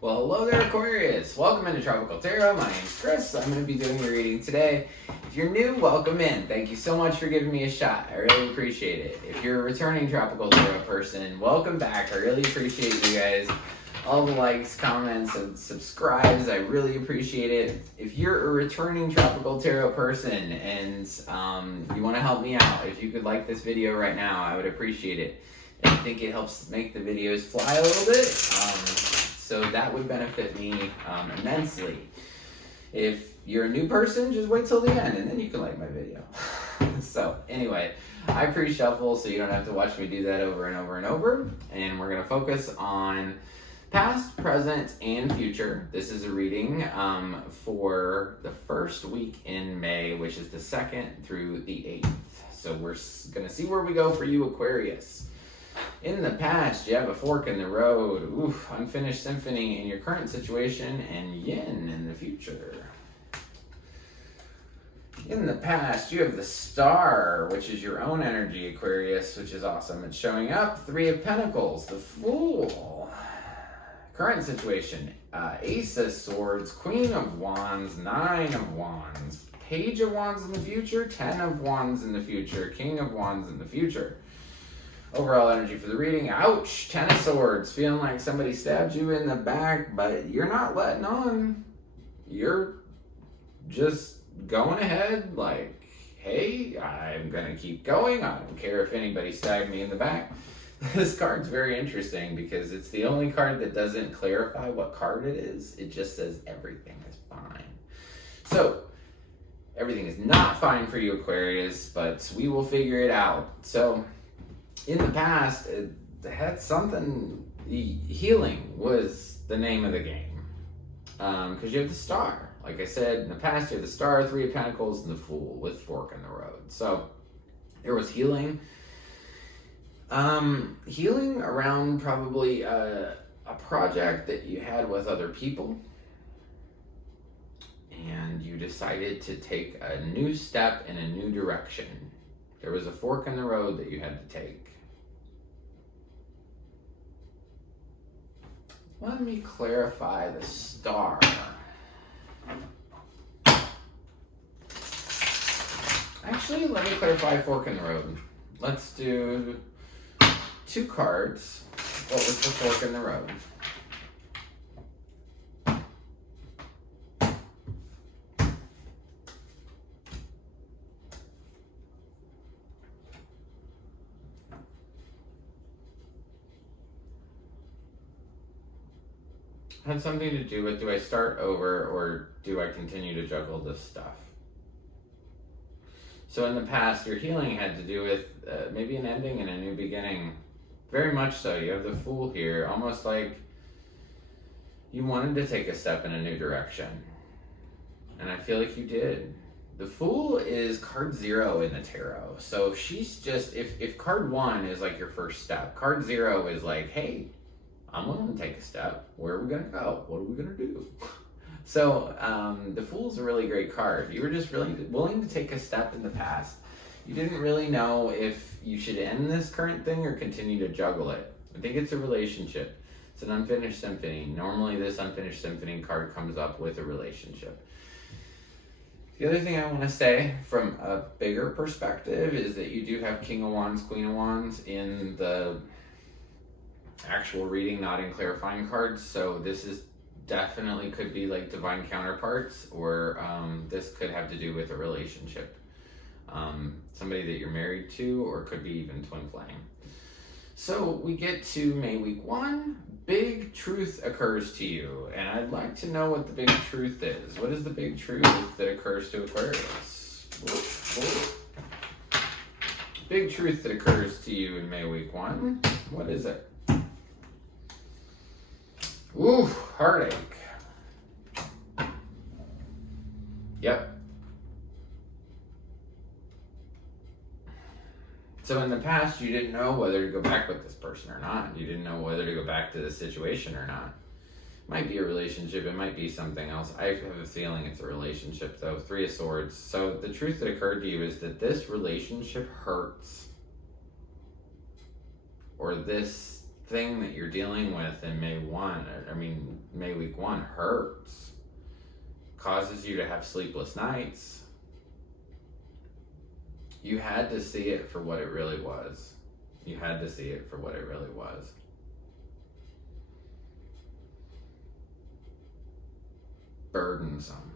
Well, hello there, Aquarius. Welcome into Tropical Tarot. My name's Chris. I'm going to be doing your reading today. If you're new, welcome in. Thank you so much for giving me a shot. I really appreciate it. If you're a returning Tropical Tarot person, welcome back. I really appreciate you guys. All the likes, comments, and subscribes. I really appreciate it. If you're a returning Tropical Tarot person and you want to help me out, if you could like this video right now, I would appreciate it. I think it helps make the videos fly a little bit. So that would benefit me immensely. If you're a new person, just wait till the end and then you can like my video. So anyway, I pre-shuffle so you don't have to watch me do that over and over and over. And we're going to focus on past, present, and future. This is a reading for the first week in May, which is the 2nd through the 8th. So we're going to see where we go for you, Aquarius. In the past, you have a fork in the road, unfinished symphony in your current situation, and yin in the future. In the past, you have the star, which is your own energy, Aquarius, which is awesome. It's showing up. 3 of Pentacles, the Fool. Current situation, Ace of Swords, Queen of Wands, 9 of Wands, Page of Wands in the future, 10 of Wands in the future, King of Wands in the future. Overall energy for the reading, ouch, 10 of Swords, feeling like somebody stabbed you in the back, but you're not letting on. You're just going ahead like, hey, I'm going to keep going. I don't care if anybody stabbed me in the back. This card's very interesting because it's the only card that doesn't clarify what card it is. It just says everything is fine. So, everything is not fine for you, Aquarius, but we will figure it out. So, in the past, it had something, healing was the name of the game. Because you have the star. Like I said, in the past, you have the star, 3 of Pentacles, and the Fool with fork in the road. So, there was healing. Healing around probably a project that you had with other people. And you decided to take a new step in a new direction. There was a fork in the road that you had to take. Let me clarify the star. Actually, let me clarify fork in the road. Let's do 2 cards. What was the fork in the road? Had something to do with, do I start over or do I continue to juggle this stuff? So in the past, your healing had to do with maybe an ending and a new beginning. Very much so. You have the Fool here, almost like you wanted to take a step in a new direction. And I feel like you did. The Fool is card 0 in the tarot. So she's just, if card 1 is like your first step, card 0 is like, hey, I'm willing to take a step. Where are we going to go? What are we going to do? So the Fool's a really great card. You were just really willing to take a step in the past. You didn't really know if you should end this current thing or continue to juggle it. I think it's a relationship. It's an unfinished symphony. Normally this unfinished symphony card comes up with a relationship. The other thing I want to say from a bigger perspective is that you do have King of Wands, Queen of Wands in the actual reading, not in clarifying cards. So this is definitely could be like divine counterparts, or this could have to do with a relationship. Somebody that you're married to, or could be even twin flame. So we get to May week 1. Big truth occurs to you, and I'd like to know what the big truth is. What is the big truth that occurs to Aquarius? Big truth that occurs to you in May week 1. What is it? Ooh, heartache. Yep. So in the past, you didn't know whether to go back with this person or not. You didn't know whether to go back to the situation or not. It might be a relationship. It might be something else. I have a feeling it's a relationship, though. 3 of Swords. So the truth that occurred to you is that this relationship hurts. Or this thing that you're dealing with in May week 1 hurts, causes you to have sleepless nights. You had to see it for what it really was. You had to see it for what it really was. Burdensome.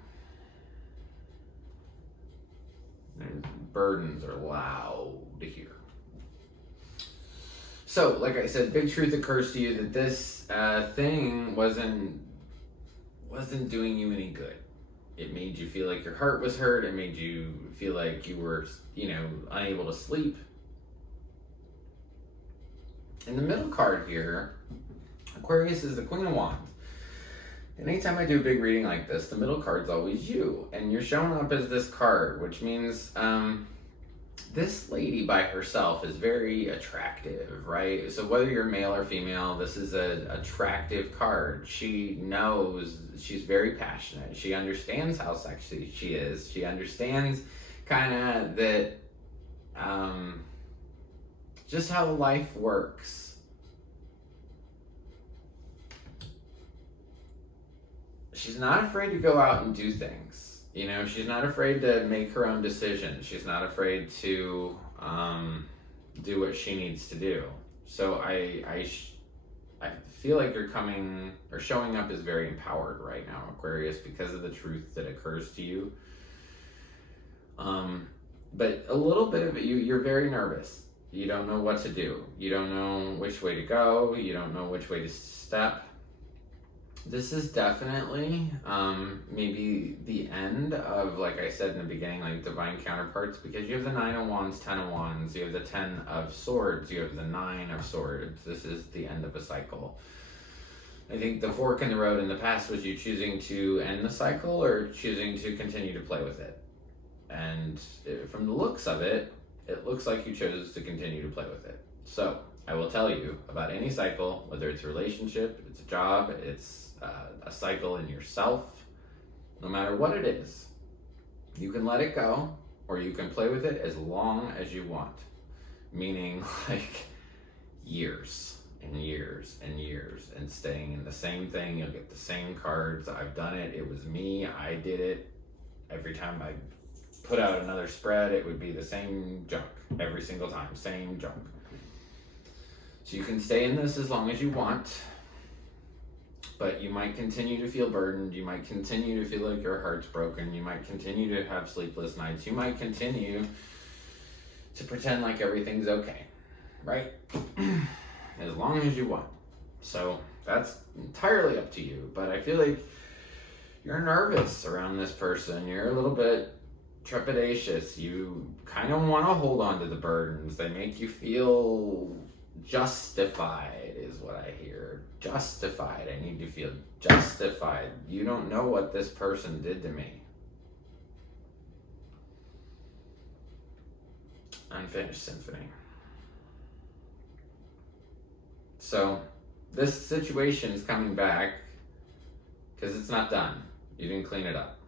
And burdens are loud to hear. So, like I said, big truth occurs to you that this thing wasn't doing you any good. It made you feel like your heart was hurt. It made you feel like you were, unable to sleep. And the middle card here, Aquarius, is the Queen of Wands. And anytime I do a big reading like this, the middle card's always you. And you're showing up as this card, which means this lady by herself is very attractive, right? So whether you're male or female, this is an attractive card. She knows, she's very passionate. She understands how sexy she is. She understands kind of that, just how life works. She's not afraid to go out and do things. She's not afraid to make her own decisions. She's not afraid to do what she needs to do. So I feel like you're coming or showing up as very empowered right now, Aquarius, because of the truth that occurs to you. But a little bit of it, you're very nervous. You don't know what to do. You don't know which way to go. You don't know which way to step. This is definitely maybe the end of, like I said in the beginning, like divine counterparts, because you have the 9 of Wands, 10 of Wands, you have the 10 of Swords, you have the 9 of Swords. This is the end of a cycle. I think the fork in the road in the past was you choosing to end the cycle or choosing to continue to play with it. And from the looks of it, it looks like you chose to continue to play with it. So I will tell you about any cycle, whether it's a relationship, it's a job, it's a cycle in yourself, no matter what it is, you can let it go or you can play with it as long as you want. Meaning like years and years and years and staying in the same thing. You'll get the same cards. I've done it. It was me. I did it. Every time I put out another spread, it would be the same junk every single time. Same junk. So you can stay in this as long as you want, but you might continue to feel burdened. You might continue to feel like your heart's broken. You might continue to have sleepless nights. You might continue to pretend like everything's okay, right? As long as you want. So that's entirely up to you, but I feel like you're nervous around this person. You're a little bit trepidatious. You kind of want to hold on to the burdens. They make you feel justified, is what I hear. Justified. I need to feel justified. You don't know what this person did to me. Unfinished symphony. So this situation is coming back because it's not done. You didn't clean it up.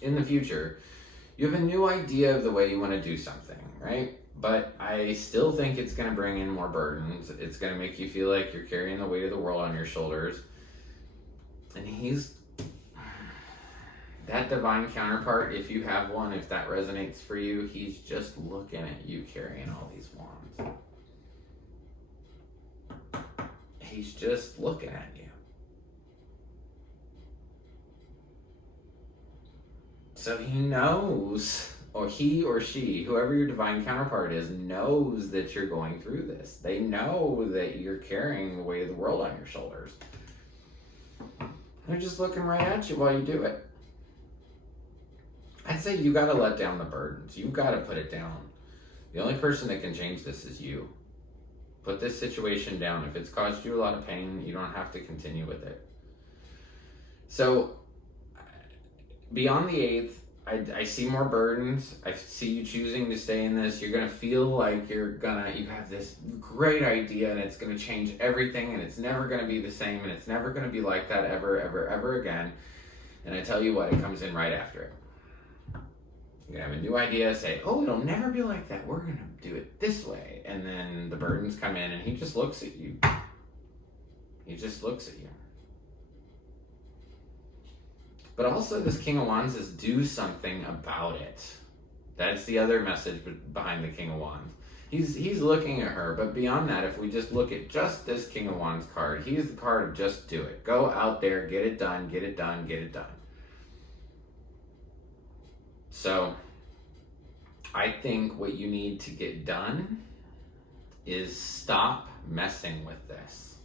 In the future, you have a new idea of the way you want to do something, right? But I still think it's going to bring in more burdens. It's going to make you feel like you're carrying the weight of the world on your shoulders. And he's that divine counterpart, if you have one, if that resonates for you, he's just looking at you carrying all these wands. He's just looking at you. So he knows, or he or she, whoever your divine counterpart is, knows that you're going through this. They know that you're carrying the weight of the world on your shoulders. They're just looking right at you while you do it. I'd say you got to let down the burdens. You've got to put it down. The only person that can change this is you. Put this situation down. If it's caused you a lot of pain, you don't have to continue with it. So, beyond the 8th, I see more burdens. I see you choosing to stay in this. You're going to feel like you have this great idea and it's going to change everything and it's never going to be the same and it's never going to be like that ever, ever, ever again. And I tell you what, it comes in right after it. You have a new idea, say, oh, it'll never be like that. We're going to do it this way. And then the burdens come in and he just looks at you. He just looks at you. But also this King of Wands is do something about it. That's the other message behind the King of Wands. He's looking at her, but beyond that, if we just look at just this King of Wands card, he's the card of just do it. Go out there, get it done, get it done, get it done. So, I think what you need to get done is stop messing with this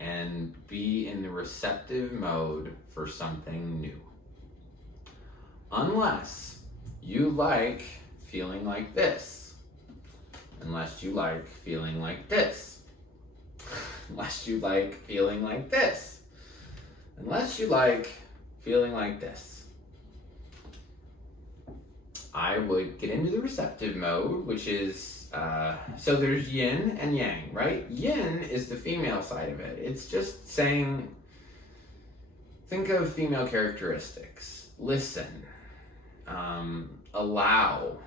and be in the receptive mode for something new. Unless you like feeling like this. Unless you like feeling like this. Unless you like feeling like this. Unless you like feeling like this. I would get into the receptive mode, which is, so there's yin and yang, right? Yin is the female side of it. It's just saying, think of female characteristics. Listen. Allow.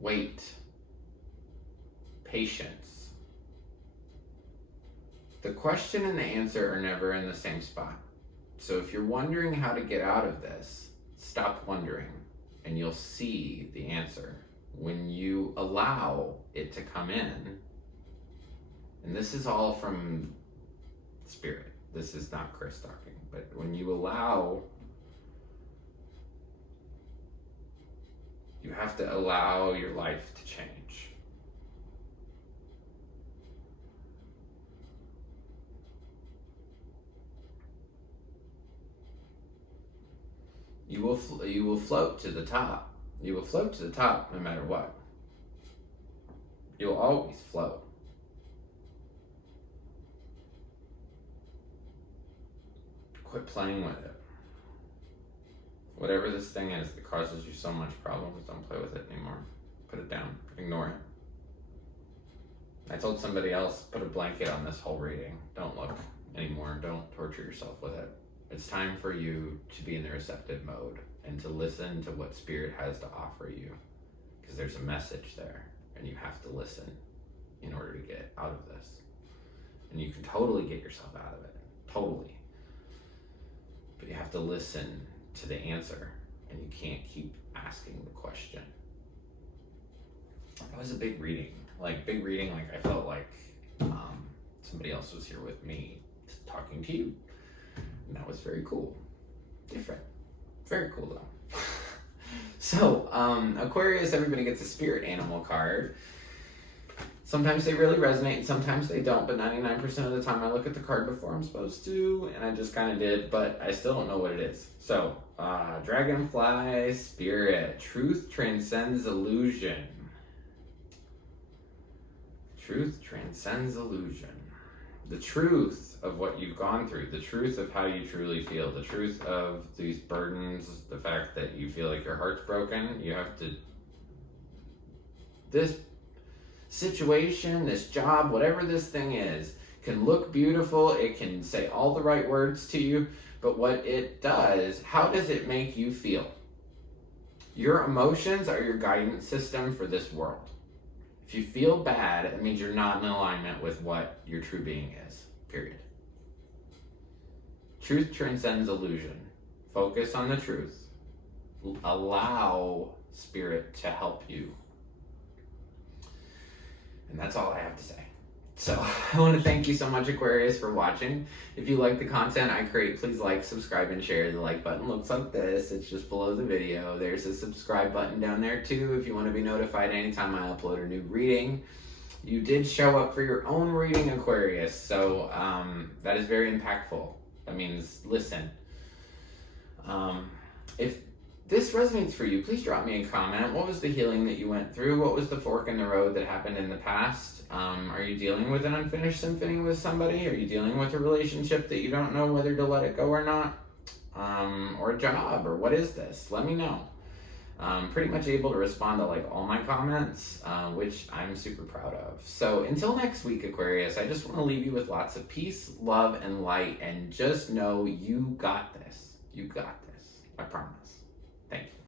Wait. Patience. The question and the answer are never in the same spot. So if you're wondering how to get out of this, stop wondering and you'll see the answer. When you allow it to come in, and this is all from Spirit. This is not Chris talking, but when you allow, you have to allow your life to change. You will float to the top. You will float to the top no matter what. You'll always float. Quit playing with it. Whatever this thing is that causes you so much problems, don't play with it anymore. Put it down. Ignore it. I told somebody else, put a blanket on this whole reading. Don't look anymore. Don't torture yourself with it. It's time for you to be in the receptive mode and to listen to what Spirit has to offer you, because there's a message there and you have to listen in order to get out of this. And you can totally get yourself out of it. Totally. But you have to listen to the answer and you can't keep asking the question. That was a big reading. Like I felt like somebody else was here with me talking to you. And that was very cool. Different. Very cool though. So, Aquarius, everybody gets a spirit animal card. Sometimes they really resonate and sometimes they don't, but 99% of the time I look at the card before I'm supposed to, and I just kind of did, but I still don't know what it is. So, Dragonfly Spirit. Truth transcends illusion. Truth transcends illusion. The truth of what you've gone through, the truth of how you truly feel, the truth of these burdens, the fact that you feel like your heart's broken, you have to, this situation, this job, whatever this thing is, can look beautiful, it can say all the right words to you, but what it does, how does it make you feel? Your emotions are your guidance system for this world. If you feel bad, it means you're not in alignment with what your true being is, period. Truth transcends illusion. Focus on the truth. Allow Spirit to help you. And that's all I have to say. So I want to thank you so much, Aquarius, for watching. If you like the content I create, please like, subscribe, and share. The like button looks like this. It's just below the video. There's a subscribe button down there too if you want to be notified anytime I upload a new reading. You did show up for your own reading, Aquarius, so that is very impactful. That means listen. If this resonates for you, please drop me a comment. What was the healing that you went through? What was the fork in the road that happened in the past? Are you dealing with an unfinished symphony with somebody? Are you dealing with a relationship that you don't know whether to let it go or not? Or a job, or what is this? Let me know. I'm pretty much able to respond to like all my comments, which I'm super proud of. So until next week, Aquarius, I just want to leave you with lots of peace, love, and light, and just know you got this. You got this. I promise. Thank you.